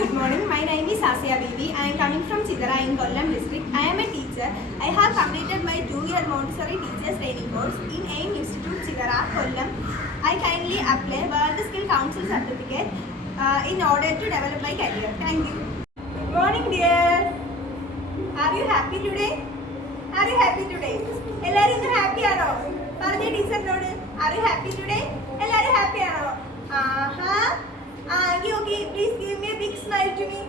good morning. My name is Asya Bibi. I am coming from Chitara in Kollam district. I am a teacher. I have completed my 2-year Montessori teachers training course in AIM Institute, Chitara, Kollam. I kindly apply World Skill Council certificate in order to develop my career. Thank you. Good morning, dear. Are you happy today? Are you happy today? എല്ലാവരും happy ആണോ? പറഞ്ഞ ടീച്ചറിനോട് Are you happy today? എല്ലാവരും happy ആണോ? Okay. Please give me a big smile to me.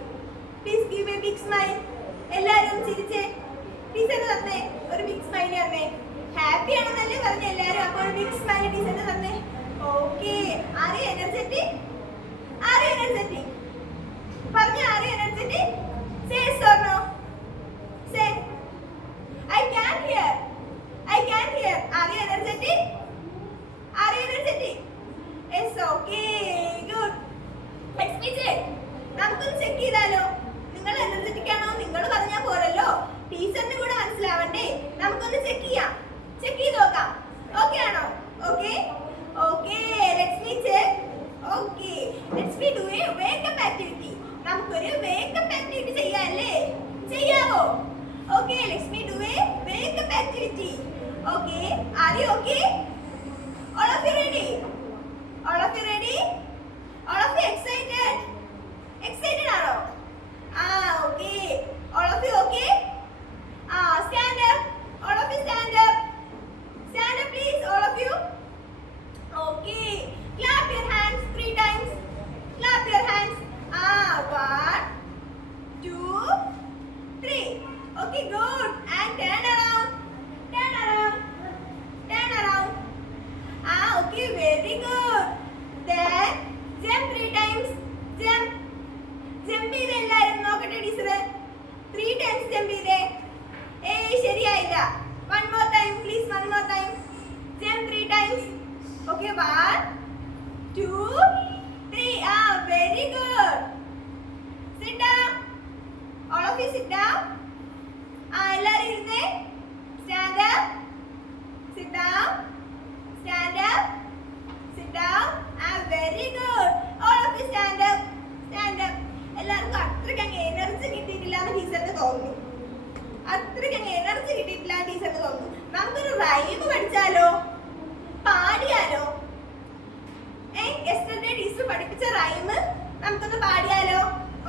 Please give me a big smile. എല്ലാവരും ചിരിച്ചേ. ടീച്ചറിന് തന്നേ ഒരു big smile തന്നേ. ഹാപ്പി ആണെന്നല്ലേ പറഞ്ഞ എല്ലാവരും. അപ്പോൾ ഒരു ബിഗ് സ്മൈൽ ടീച്ചറിന് തന്നേ. Okay. Are you energetic? Are you energetic? പറഞ്ഞ Are you energetic? Say yes or no. Say. I can't hear. I can't hear. Are you energetic? Are you energetic? Yes, okay. Good. Let's me check. നമുക്കൊന്ന് check ചെയ്താലോ. നിങ്ങൾ energetic ആണോ? നിങ്ങൾ പറഞ്ഞാൽ പോരല്ലോ. ടീച്ചറിന് കൂടെ മനസ്സിലാവണ്ടേ. നമുക്കൊന്ന് ചെക്ക് ചെയ്യാം. ചെക്ക് ചെയ്ത് നോക്കാം. ഓക്കെ ആണോ? Okay. Okay. Let's me check. Okay. Let's me do a wake up activity. നമുക്കൊരു wake up activity ചെയ്യാല്ലേ? ചെയ്യാവോ? Okay. Let's me do a wake up activity. Okay. Are you okay? All of you ready? All of you ready? All of you excited? Excited ആണോ? Okay. All of you okay? Stand up. All of you stand up. Stand up please, all of you. Okay. Clap your hands 3 times. Clap your hands. 1, 2, 3. Okay, good. And turn around. Turn around. Turn around. Okay, very good. Then jump 3 times. Jump. Jump ചെയ്തേ എല്ലാവരും. നോക്കട്ടെ ടീച്ചറെ. 3 times jump ചെയ്തേ. ശരിയായില്ല. One more time please. One more time. Jump 3 times. Okay, 1, 2, 3. Very good. Sit down. All of you sit down. എല്ലാവരും ഇരുന്നേ. Stand up. Sit down. Stand up. Sit down. Very good. All of you stand up. Stand up. എല്ലാവർക്കും അത്രയ്ക്ക് energy കിട്ടിയിട്ടില്ല എന്ന് ടീച്ചറിന് തോന്നുന്നു. അത്രയ്ക്ക് energy കിട്ടിയിട്ടില്ല എന്ന് ടീച്ചറിന് തോന്നുന്നു. നമുക്കൊരു റൈം പഠിച്ചാലോ? പാടിയാലോ? യെസ്റ്റർഡേ ടീച്ചർ പഠിപ്പിച്ച റൈം നമുക്കൊന്ന് പാടിയാലോ?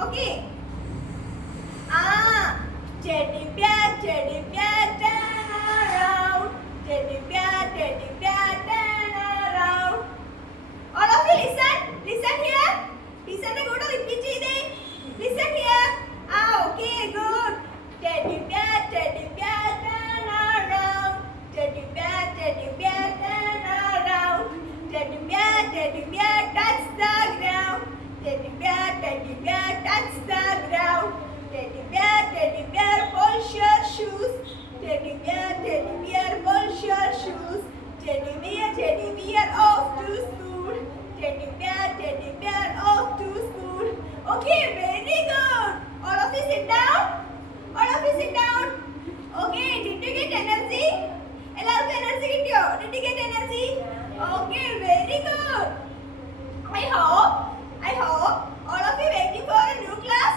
Okay. Teddy bear, turn around. Teddy bear, turn around. All of you listen. Listen here. Listen the good repeat ചെയ്തേ. Listen here. Okay, good. Teddy bear, turn around. Teddy bear, turn around. Teddy bear, touch the ground. Teddy bear, touch the ground. Teddy bear, polish your shoes. Teddy bear, polish your shoes. Teddy bear, off to school. Teddy bear, off to school. Okay, very good. All of you sit down. All of you sit down. Okay, did you get energy? എല്ലാവർക്കും energy കിട്ടിയോ? Did you get energy? Okay, very good. I hope all of you waiting for a new class.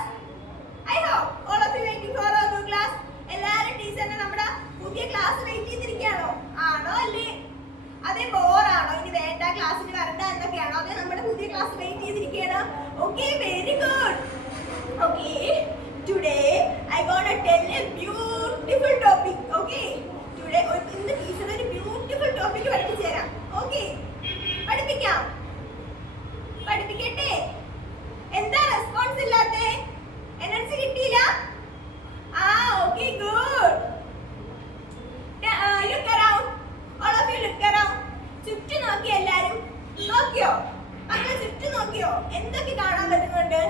I hope all of you waiting for a new class. എല്ലാവരും ടീച്ചറിനെ നമ്മുടെ പുതിയ class wait ചെയ്തിരിക്കുകയാണോ? ആണോ അല്ലേ? അതേ ബോറാണോ? ഇനി വേണ്ട ക്ലാസ്സിന് വരണ്ട എന്നൊക്കെയാണോ? അതേ നമ്മുടെ പുതിയ ക്ലാസ് വെയിറ്റ് ചെയ്തിരിക്കുകയാണോ? Okay, very good. Okay, today I gonna tell a beautiful topic. Okay, today ഇന്ന് ടീച്ചർ ഒരു ബ്യൂട്ടിഫുൾ ടോപ്പിക് പഠിപ്പിച്ചു തരാം. Okay, പഠിപ്പിക്കാം. പഠിപ്പിക്കട്ടെ. എന്താ റെസ്പോൺസ് ഇല്ലാത്തെ? എനർജി കിട്ടിയില്ല? Okay, good. Look around. All of you look around. ചുറ്റും നോക്കി എല്ലാരും. നോക്കിയോ? മക്കളെ ചുറ്റും നോക്കിയോ? എന്തൊക്കെ കാണാൻ പറ്റുന്നുണ്ട്?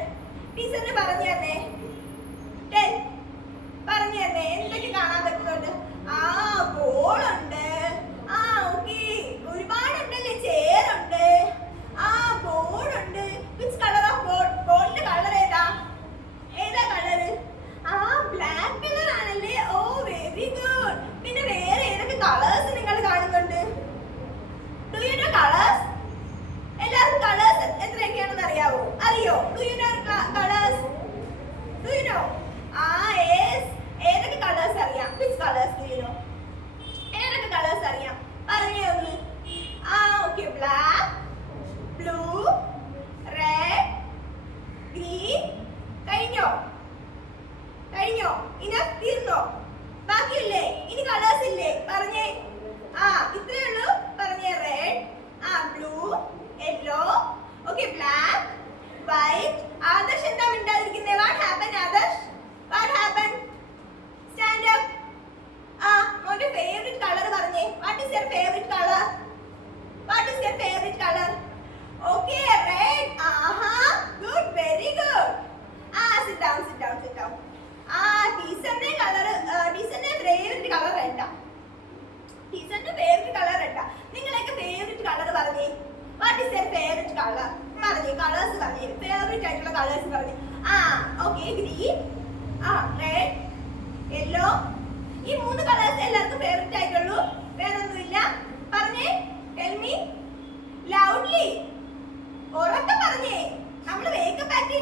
ടീച്ചറിന് പറഞ്ഞു തന്നേ. പറഞ്ഞു തന്നേ. എന്തൊക്കെ കാണാൻ പറ്റുന്നുണ്ട്? ബോളുണ്ട്. ഓക്കെ. ഒരുപാടുണ്ടല്ലേ. ചെയറുണ്ട്. ബോർഡുണ്ട്. Which colour of board? ബോർഡിന്റെ കളർ ഏതാ? ഏതാ കളറ്? ബ്ലാക്ക് കളർ ആണല്ലേ. Very good. പിന്നെ വേറെ ഏതൊക്കെ കളേഴ്സ് നിങ്ങൾ കാണുന്നുണ്ട്? Do you know colours? എല്ലാവർക്കും കളേഴ്സ് എത്രയൊക്കെയാണെന്ന് അറിയാവോ? അറിയോ? Do you know colours? Okay green red yellow ഈ 3 കളേഴ്സ് എല്ലാവർക്കും ഫേവറേറ്റ് ആയിട്ടുള്ളൂ വേറൊന്നുമില്ല പറഞ്ഞേ ടെൽ മീ ലൗഡ്ലി ഉറക്കെ പറഞ്ഞേ നമ്മൾ വേഗം പാറ്റി